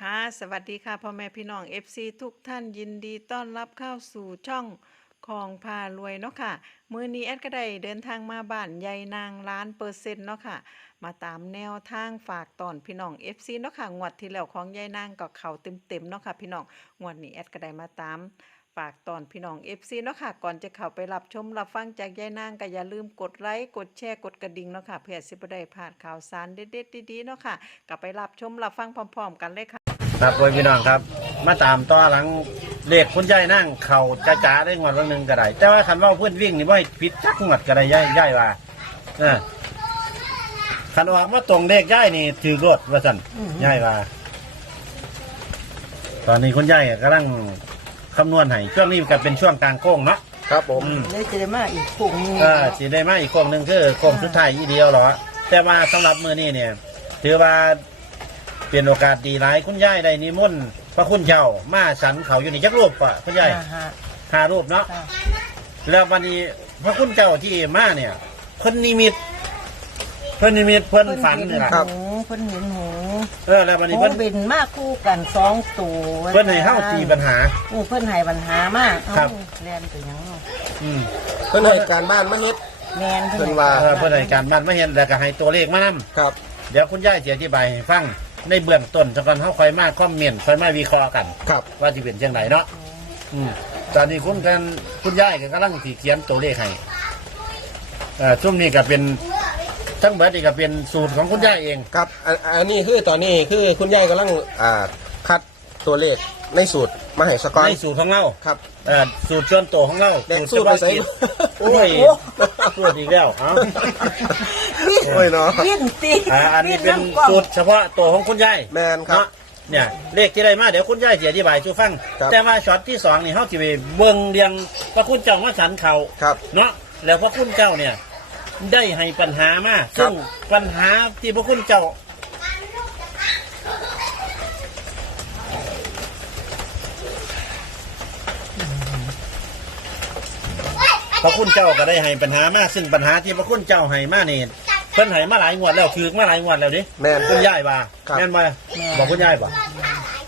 ค่ะ สวัสดีค่ะพ่อแม่พี่น้อง FC ทุกท่านยินดีต้อนรับเข้าสู่ช่องของพารวยเนาะค่ะ มือนี้แอดก็ได้เดินทางมาบ้านยายนางล้านเปอร์เซ็นต์เนาะค่ะ มาตามแนวทางฝากตอนพี่น้อง FC เนาะค่ะ งวดที่แล้วของยายนางก็เข้าเต็มๆเนาะค่ะพี่น้อง งวดนี้แอดก็ได้มาตามฝากตอนพี่น้อง FC เนาะค่ะ ก่อนจะเข้าไปรับชมรับฟังจากยายนางก็อย่าลืมกดไลค์กดแชร์กดกระดิ่งเนาะค่ะเพื่อสิบได้พลาดข่าวสารเด็ดๆดีๆเนาะค่ะก็ไปรับชมรับฟังพร้อม ๆ กันเลยค่ะ ครับพ่อพี่น้องครับ มาตามต่อหลังเลขคุณยายนั่งเข่าจ้าจ๋าได้งวดวันหนึ่งก็ได้ แต่ว่าคันว่าเพื่อนวิ่งนี่ว่าผิดจักงวดก็ได้ย่ายย่ายว่าเออคันว่ามาตรงเลขย่ายนี่ถือรถว่าสั่นย่ายว่า ตอนนี้คุณยายกำลังคำนวณให้ช่วงนี้ก็เป็นช่วงกลางโค้งเนาะครับผมอืมเลยจะได้มาอีกกลุ่มหนึงเออสีได้มาอีกโค้งหนึ่งคือโค้งสุดท้ายอีเดียวเหรอแต่ว่าสำหรับมือนี้เนี่ย ถือว่า เป็นโอกาสดีหลายคุณยายได้นิมนต์พระคุณเจ้ามาสันเขาอยู่ในจักรูปป่ะคุณยายอ่าฮะห้ารูปเนาะค่ะแล้ววันนี้พระคุณเจ้าที่มาเนี่ยเพิ่นนิมิต เพิ่นนิมิตเพิ่นฝันนี่ล่ะเพิ่นเห็นหูเพิ่นเห็นหูเออแล้ววันนี้หูเพิ่นบินมากคู่กันสองตัวเพิ่นให้เฮาตีปัญหา อู้เพิ่นให้ปัญหามากครับเอ้าแลนตัวหยังเนาะอืมเพิ่นให้การบ้านมาเฮ็ด แมนเพิ่นว่า เออเพิ่นให้การบ้านมาเห็นแล้วก็ให้ตัวเลขมานํครับ เดี๋ยวคุณยายจะอธิบายให้ฟัง ในเบื้องต้นจักก่อนเฮาค่อยมาคอมเมนต์ค่อยมาวิเคราะห์กัน ครับ ว่าจะเป็นจังไดเนาะอืมตอนนี้คุณกันคุณยายก็กำลังสีเขียนตัวเลขให้เอ่อช่วงนี้ก็เป็นทั้งเบิดนี่ก็เป็นสูตรของคุณยายเอง ครับอันอันนี้คือตอนนี้คือคุณยายกำลังอ่าคัด ตัวเลขในสูตรมาให้สกอนในสูตรของเราครับเอ่อสูตรส่วนตัวของเราแดกสูตรไปใส่เฉพาะกิจโอ้ยสูตรอีกแล้วเอ้า โอ้ยเนาะ วิ่นตีอ่าอันนี้เป็นสูตรเฉพาะตัวของคุณยายแมนครับเนาะเนี่ยเลขที่ได้มาเดี๋ยวคุณยายจะอธิบายชูฟัง ครับ แต่ว่าช็อตที่สองนี่เขาจะไปเบิ่งเรียงพระคุณเจ้ามาสันเขาครับ เนาะแล้วพระคุณเจ้าเนี่ยได้ให้ปัญหามาครับ ซึ่งปัญหาที่พระคุณเจ้า พระคุณเจ้าก็ได้ให้ปัญหามาซึ่งปัญหาที่พระคุณเจ้าให้มานี่เพิ่นให้มาหลายงวดแล้วคือมาหลายงวดแล้วดิแมนคุณยายว่าครับ แม่นบ่บอกคุณยายบ่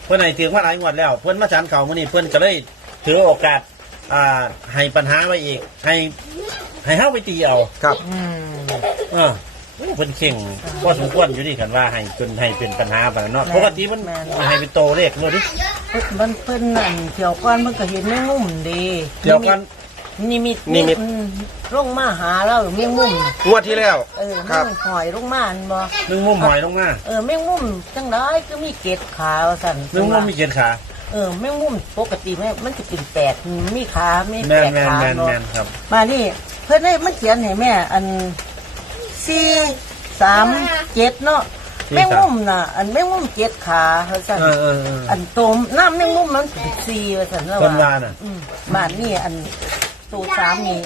เพิ่นให้ถือมาหลายงวดแล้ว เพิ่นมาฉันเขามื้อนี้เพิ่นก็เลยถือโอกาสอ่าให้ปัญหาไว้อีก ให้ให้เฮาไปตีเอาครับ อืมเออโอ้เพิ่นเข่งพอสมควรอยู่นี่กันว่าให้จนให้เป็นปัญหาไปเนาะปกติมันให้เป็นโตเลขเลยดิเพิ่นมันเพิ่นนั่นเที่ยวก่อนเพิ่นก็เห็นแมงมุมดีเกี่ยวกัน นิมิตนิมิต อืลงมาหาเราแมงมุมงวดที่แล้ว เออครับมันหอยลงมาอันบ่นึงมุมหอยลงมาเออแมงมุมจังไดก็มีเกล็ดขาว่าซั่นนึงมุมมีเกียรขา เออแมงมุมปกติแม่มันจะเป็นแปดมีขาไม่แมแปนดแมนขาแมนเนาะ แมนครับ มานี่เพื่อนได้มันเขียนให้แม่ อันสี่สามเจ็ดเนาะสี่แมงสาม มุมน่ะ อันแมงมุมเจ็ดขาเขาสั่นเออเออเออ อันโตมน้ำแมงมุมมันเป็นสี่ว่าสั่นแล้วเพิ่นว่าน่ะ อืมบ้านนี่อัน ตัวสามนี่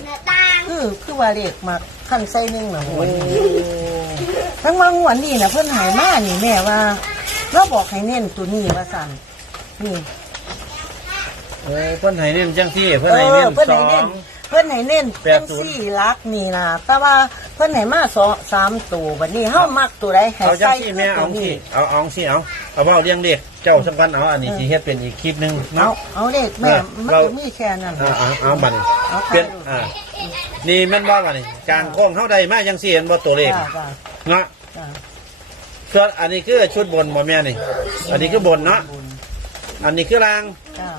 คือคือว่าเรียกมาขั้นไส้หนึงน่ะโอ้ยทั้งว่างวดนี่น่ะเพิ่นใหายมานี่แม่ว่าเราบอกให้เน้นตัวนี้ว่าสั่นนี่โอ้เพิ่นให้เน้นจังที่เพิ่นเอให้อเน้นเพิ่นสให้อเน้งน เพิ่นให้เน้นแปเป็ดนศูนย์ สี่ลักนี่ล่ะแต่ว่าเพิ่นให้มาสองสามตัวบัดนี้เฮามักตัวใดให้เอาจังใส่ที่แม่ตัเอาวที่นี้เอาเอาที่เอาเอาเว่าเลี้ยงเด็กเจ้าสำคัญเอาอันนี้สิเฮ็ดเป็นอีกคลิปหนึงเอาเนาะ เอาเด็กแม่เออมันเราก็มีแค่นั้น เอาเอาเอาบัดนี้เอาไป เป็นอ่านี่แม่นบ่บัดนี้กลางโค้งเฮาได้มาจังซี่เห็นบ่ตัวเลขจ้าจ้าเนาะจ้าส่วนอันนี้คือชุดบนบ่แม่นี่ อันนี้คือบนเนาะ บุญอันนี้คือราง จ้า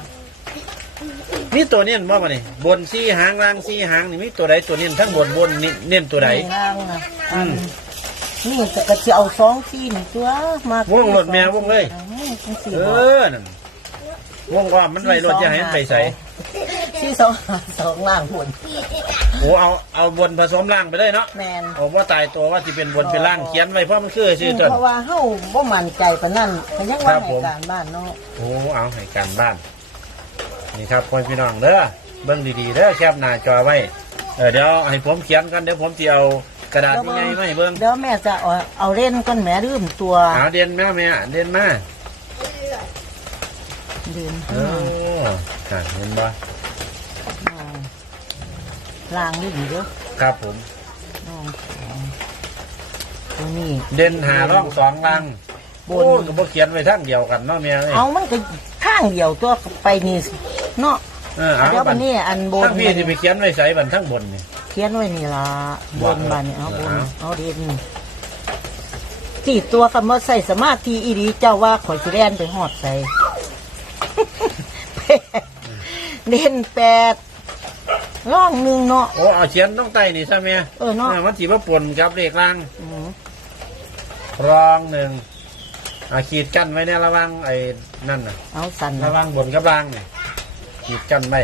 มีตัวเน้นบ่บัดนี้บนสี่หางรางสี่หางนี่มีตัวใดตัวเน้นทั้งบนบนนี่เน้นตัวใดนี่ล่างนะอืมนี่จะก็สิเอาสองสี่นี่ตัวมากวงรถแม่วงเลยจังสี่เอบ่อนั่นวงว่ามันไว้รถจะให้มันไปใส่สี่สองห้าสองล่างหุ่นโอ้เอาเอาบนผสมล่างไปเลยเนาะแมนผมว่าตายตัวว่าที่เป็นบนเป็นล่างเขียนไว้เพราะมันคือชื่อต้นเพราะว่าเฮาบ่มั่นใจปานนั้นก็ยังว่าครับผให้ม การบ้านเนาะโอ้เอาให้การบ้าน นี่ครับพ่อพี่น้องเด้อเบิ่งดีๆเด้อแคบหน้าจอไว้เออเดี๋ยวให้ผมเขียนกันเดี๋ยวผมจะเอากระดาษใหญ่ๆมาให้เบิ่งเดี๋ยวแม่จะเอาเอาเล่นก้อนแม่ลืมตัวหาเด่นแม่แม่เด่นมาเดินโอ้อะเห็นบ่ล่างนี่ดีเด้อครับผมน้องตัวนี้เด่นหาร่องสองลังบโอ้นก็บ่เขียนไว้ทั้งเดียวกันเนาะแม่เอ้ยเอามันก็ข้างเดียวตัวไปนี่สิ เนาะเออเอาเดี๋ยวบับัดนนี้อันบนทั้งพี่สิไปเขียนไว้ใส่บันทั้งบนนี่ เขียนไว้นี่ล่ะบนบานนี่เอาบนเอา เอาเด่นสี่ตัวคำว่าใส่สมาธิอีดีเจ้าว่าขอยสิแล่นไปหอดใส่ เด่นแปดร่องหนึ่งเนาะ โอ้เอาเขียนต้องใต้นี่ซะแม่เออเนาะ มันสิบ่ปนกับเลขล่างอืมรองหนึ่งอ่าขีดกั้นไว้ในระหวังไอ้นั่นน่ะ เอาสันระหวังบนกับล่างนี่ ขีดกั้นไว้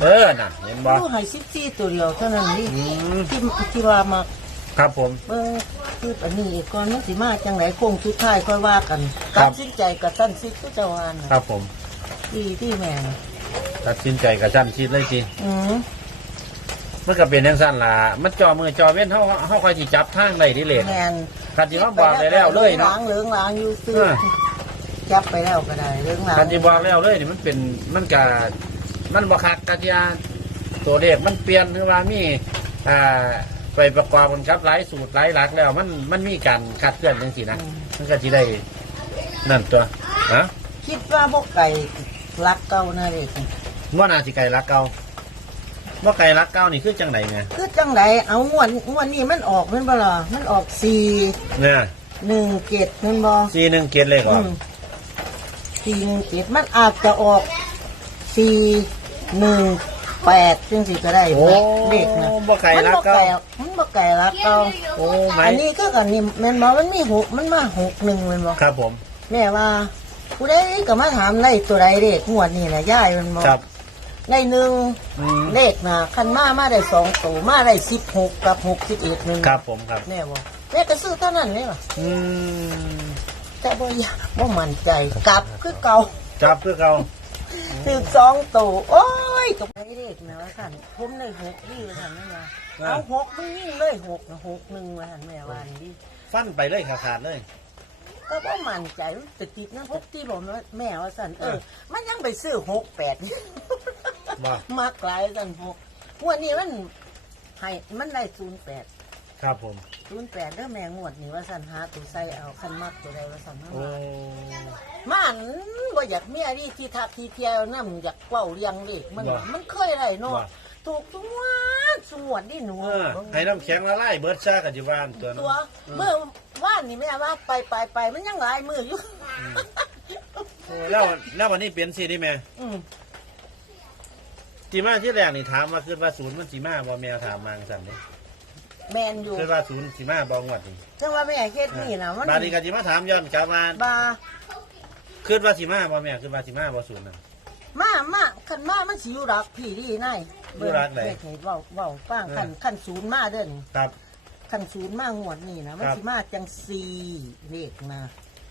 เออน่ะ เห็นบ่ดูให้สิบสี่ตัวเดียวเท่านั้นนี่อืม ที่ที่ว่ามาครับผม เบิ่งคืออันนี้อีกก่อนมันสิมาจังไหนโค้งสุดท้ายค่อยว่ากันครัตับดสินใจกับสั้นซิกก็จะวานคน่ะรับผมที่ที่แม่น่ะตัดสินใจกับชั้นชิดเลยสิอืมมันก็เป็นจังซั่นล่ะมันจอมือจอเว้นเฮาเฮาคอยสิจับทางได้ดิเลขแม่นคันสิมาบอกได้แล้วเลยเนาะ ล้างเหลืองล้างอยู่ซื้อเออ จับไปแล้วก็ได้เหลืองล้างคันสิบอกแล้วเลยนี่มันเป็นมันก็ มันบ่คักกะที่ตัวเลขมันเปลี่ยนหรือว่ามีอ่าไปประกอบกันครับหลายสูตรหลายหลักแล้ว มันมันมีการคัดเคลื่อนจังซี่นะอืมมันก็สิได้นั่นตัวฮะคิดว่าพวกไก่รักเก่านะเด็กว่านาสิไก่รักเก่าว่าไก่รักเก่านี่คือจังไหนไงคือจังไดเอางวดงวดนี้มันออกแมันบ่ล่ะมันออกสี่เนี่ยหนึ่งเจ็ดแมันบ่ซีหนึ่งเกียรเลยก่อนอืมสี่หนึ่งเจ็ดมันอาจจะออกสี่ หนึ่งแปดจังสิก็ได้โอ้เด็กนะบ่ไก่มันรักบ่เก่าไก่มันบ่ไก่รักเก่าโอ้ไหมอันนี้ก็กันนี่แม่นบ่มันมีหกมันมาหกหนึ่งแม่นบ่ครับผม แม่ว่าผู้ใดก็มาถามได้ตัวใดเด็กงวดนี่แหละย่ายแมันบ่ครับได้หนึ่งอืมเลขนะคันมามาได้สองตัวมาได้สิบหกกับหกสิบเอ็ดนึงครับผมครับแม่บอกแม่ก็ซื้อเท่านั้นเลยว่ะอืมแต่บ่อยากบ่มั่นใจกลับคือเก่าจับคือเก่า ซื้อสองตัวโอ้ยกับไอ้เลขนะว่าสั่นผมได้หกนี่ว่าสั่นนั่นนะเอาหกมันยิ่งเลยหกนะหกหนึ่งว่าสั่นแม่ว่านี่ดิฟันไปเลยขาขาดเลย ก็บ่มั่นใจแต่ติดนะพกที่บอกว่าแม่ว่าสั่นเออ มันยังไปซื้อหกแปดบ่มากหลายสั่นหกงวดนี้มันให้มันได้ศูนย์แปด ครับผม ศูนย์แปดเด้อแม่งวดนี่ว่าสันหาตัวใส่เอาคันมักตัวใดว่าสันมาโอ้มันบ่อยากเมียดีที่ทักที่เที่ยวนำอยากเว้าเลี้ยงเด็กมันมันเคยได้เนาะว่า ถูกทุกวันสมวดนี่หนูเออให้น้ำแข็งละลายเบิร์ดซ่ากับจีบ้านตัวตันั้วนเมื่อว่านนี่แม่ว่าไปไปไปมันยังหลายมืออยู่ โอ้แล้วแล้ววันนี้เปลี่ยนสีได้ไหมอืมจีมาที่แรกนี่ถามว่าคือว่าศูนย์มันจีมาบ่แม่ถามมาสั่นเลย แมนอยู่คือว่าศูนย์จีมาบ่งวดนี่จังว่าแม่เฮ็ดนี่นะมันบาดนี้ก็จีมาถามย้อนกลับมาบาคือว่าจีมาบ่แม่คือว่าจีมาบ่ศูนย์น่ะมามาคันมามันสิอยู่รักพี่ดีนายอยู่รักไหนเฮ็ดให้เว้าเว้าฟังคันคันศูนย์มาเด้อนี่ครับคันศูนย์มางวดนี่นะมันครับสิมาจังซีเลขนะ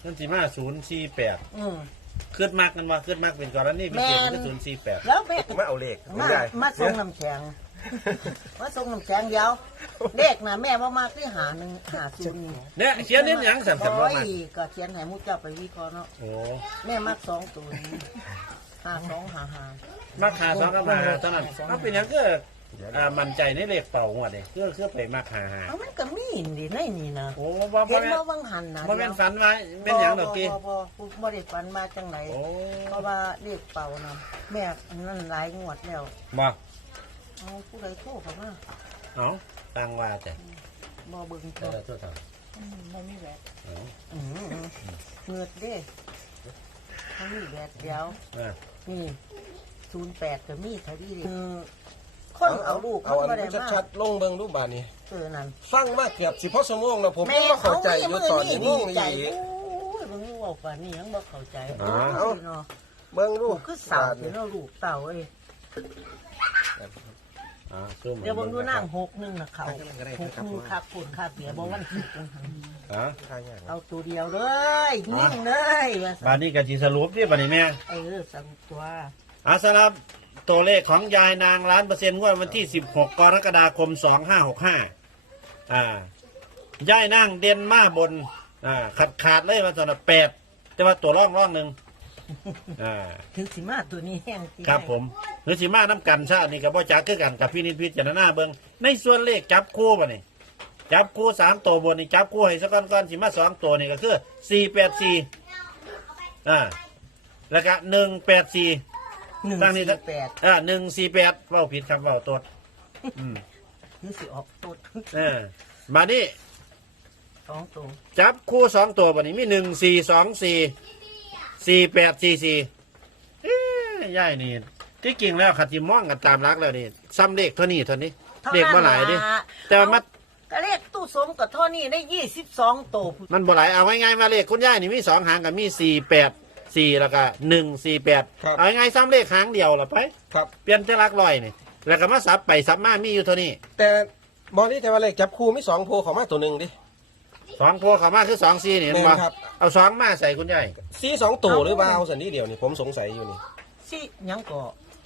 มันจีมาศูนย์สี่แปดอืมคือมักมันว่าคือมักเป็นกรณีพิเศษแม่นคือศูนย์สี่แปดแล้วแม่มาเอาเลขมาใหญ่มาส่งน้ำแข็ง มาส่งน้ำแข็งยาวเลขนะแม่ว่ามากที่หาหนึ่งหาศูนย์นี่เนี่ยเขียนเน้นหยังสั่นสั่นโอ้ว่ายมันก็เขียนให้มุกเจ้าไปวิเคราะห์เนาะโอ้แม่มากสองตัวนี้หาสองหาหามักหาสองก็มาเท่านั้นเอาเป็นหยังก็อ่ามั่นใจในเลขเป่างวดเลยคือคือไปมักหาหาเอามันก็มีดีในนี่นะโอ้บ่บ่เห็นแม่นว่าวังหันนะบ่แม่นฝันไว้เป็นหยังดอกกี้บ่บ่บ่บ่ได้ฝันมาจังไหนโอ้เพราะว่าเลขเป่านะแม่อันนั่นหลายงวดแล้วบ่ เอาผู้ใดโทรเข้ามาเอาตังว่าแต่บ่เบิ่งเอตัวอตัวต่อบ่มีแบตเอาอืมเงือดเด้บ่มีแบตเดียวอะนี่08ก็มีเท่านี้เด้คือคนเอาลูกเอามันอับ่นได้นี้มาชัดๆลงเบิ่งรูปบานนี้ เออนั่นฟังมากเกือบสิพ่อสมงแล้วผมยังบ่เข้าใจอยู่ตอนนี้งงใจอีกโอ้ยเบิ่งเว้าป่านนี้ยังบ่เข้าใจอ๋อโอ้ยเนาะเบิ่งรูลูปกคือสาวเนาะลูกเต่าเอ้ย อ่าซูมเดี๋ยวเบิ่งดูนางหกหนึงน่ะเขาหกหนึงคักฝุ่นคักเดี๋ยวบ่วันสิบจังหันอะทางอย่างเอาตัวเดียวเลยนิ่งเลยว่าบาดนี้ก็สิสรุปที่บาดนี้แม่เออสั่งตัวอาสำหรับตัวเลขของยายนางล้านเปอร์เซ็นต์งวดวันที่ 16 กรกฎาคม 2565อ่ายายนางเด่นมาบนอ่าขาดขาดเลยว่าตอนนั้นแปดแต่ว่าตัวร่องร่องหนึ่งอ่าถึงสิมาตัวนี้แห้งจริงครับผม หรือสิมาน้ำกันชาตินี่กับพ่อจักคือกันกับพี่นิดพิจารณาเบิงในส่วนเลขจับคู่ป่ะนี่จับคู่สามตัวบนนี่จับคู่ให้สักก้อนก้อนสิมาสองตัวนี่ก็คือสี่แปดสี่อ่าแล้วก็หนึ่งแปดสี่หนึ่งตั้งนี่สี่แปดอ่าหนึ่งสี่แปดเว้าผิดครับเว้าตัวอืมนี่สิออกตัวเออมานี่สองตัวจับคู่สองตัวบนนี้มีหนึ่งสี่สองสี่สี่แปดสี่สี่เอ้ยย่ายนี่ ที่จริงแล้วขัดจิมองกันตามรักแล้วนี่ซ้ำเลขเท่านี้เท่านี้เลขบ่หลายดิล่ะแต่ว่ามันก็เลขตู้สมกับเท่านี้ได้ยี่สิบสองตัวมันบ่หลายเอาง่ายๆมาเลขคุณย่ายนี่มีสองหางกับมีสี่แปดสี่แล้วก็หนึ่งสี่แปดครับ เอาง่ายๆซ้ำเลขหางเดียวละไปครับ เปลี่ยนจะรักลอยนี่แล้วก็มาสับไปสับมามีอยู่เท่านี้แต่บอลนี่แต่ว่าเลขจับคู่มีสองโพเขามาตัวหนึ่งดิ สองพวกเขามาคือสองสี่นี่เห็นบ่แม่นครับ เอาสองมาใส่คุณย่าย ซีสองตัวหรือว่าเอาสันนี้เดียวนี่ผมสงสัยอยู่นี่สี่หยังก็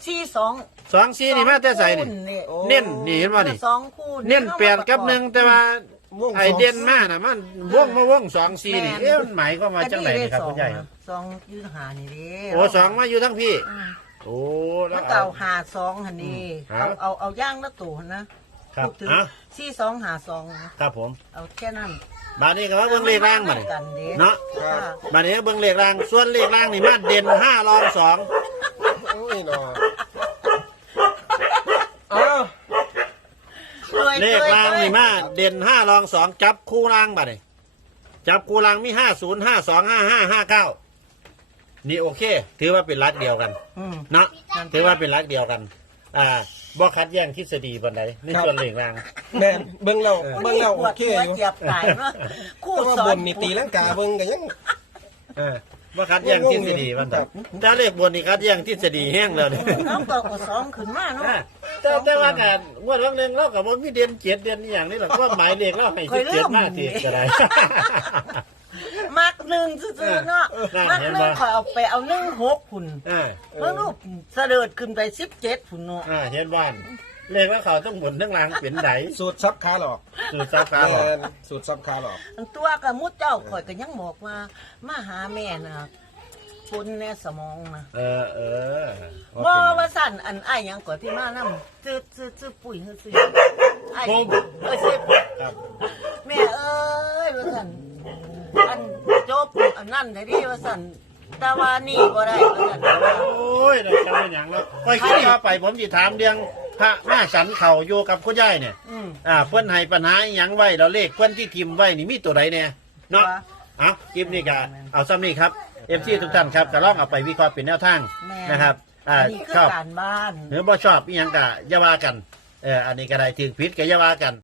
สี่สองสองสี่นี่มาแต่ใส่นี่คู่นี่โอ้เน้นนี่เห็นบ่นี่ สองคู่เน้นแปดกับหนึ่งแต่ว่าม่วงไอสองเด่นมากนะมันว่องมาว่องสองสี่นี่เอ๊ะมันหมายก็มว่าจังไหนนี่ครับคุณใหญ่สองยืดหานี่เด้โอ้สองมาอยู่ทั้งพี่อืมโอ้แล้มัวนเก่าเอา หาสองหันนี่อืมเอาเอาเอาย่างละตัวนะครับพูดถึงอะ สี่สองหาสองนะครับผมเอาแค่นั้นบาดนี้ก็ว่าเบิ้งเลขล่างมาดิกันเด้เนาะ ค่ะ บาดนี้ก็เบิ้งเลขล่างส่วนเลขล่างนี่มาเด่นห้ารองสอง โอ้ยหนออ้าวเลขล่างนี่มาเด่นห้ารองสองจับคู่ล่างบาดนี้จับคู่ล่างมีห้าศูนย์ห้าสองห้าห้าห้าเก้านี่โอเค ถือว่าเป็นรักเดียวกันอืม เนาะถือว่าเป็นรักเดียวกัน อ่าบ่คัดแย่งทฤษฎีบันไดในส่วนเลขล่าง แม่นเบิ้งเราเออเบิ้งเราโอเคอหัวยู่เจียบตายเนาะคู่แต่ว่าสอบนนนี่ตีลังกาเบิ้งกันยังเออ บ่คัดแย่งทฤษฎีบันไดแต่เลขบนนี่คัดแย่งทฤษฎีแห้งแล้วนี่น้องก็เอาสองขึ้นมาเนาะอ่าแต่แต่ว่าการงวดวันหนึ่งเรากับว่ามีเดือนเจ็ดเดือนอหย่างนี้หรอกก็หมายเลขเราให้ค่อสิยบลืเจ็ดมมาเจ็ดก็ได้มักหนึ่งซื่อๆเนาะเออนั่นมักเห็นหนึ่บ่งขอยเอาไปเอาหนึ่งหกพุ่นเออเมื่อลูกเสด็จขึ้นไปสิบเจ็ดพุ่นเนาะอ่าเห็นบ้านเลขว่าเขาต้องหมุนทั้งหลังเป็นไหนสูตรซับขาหลอกสูตรซับขาหรอกแม่นสูตรซับขาหลอก อันตัวกับมุดเจ้าข่อยก็ยังบอกว่า มาหาแม่น่ะปุ่นในสมองนะเออเออบ่ว่าสั่นอันอ้ายหยังก่อนที่มานำซื้อซื้อซื้อปุ๋ยซื้อซื้ออ้ายผมเอ้ยซื้อครับแม่เอ้ยว่าสั่นอันจบอันนั่นได้ดิว่าสั่นแต่ว่านี่บ่ได้ว่าสั่นโอ้ยเราจะเป็นอย่างแล้วค่อยคิดว่าไปผมจะถามเรื่อง พระมาสันเข่าอยู่กับคุณยายเนี่ย อืมอ่าเพื่อนให้ปัญหาอหยังไว้เราเลขเพื่อนที่ทิมไว้นี่มีตัวใดเนี่ยเนาะว่าเอาคลิปนี้ก็เอาซ้ำนี่ครับเอฟซีทุกท่านครับก็ลองเอาไปวิเคราะห์เป็นแนวทางแม่นะครับอ่าอันนี้คือชอบการบ้าน หรือบ่ชอบอีหยังก็อย่าว่ากันเอออันนี้ก็ได้ถึงผิดก็อย่าว่ากัน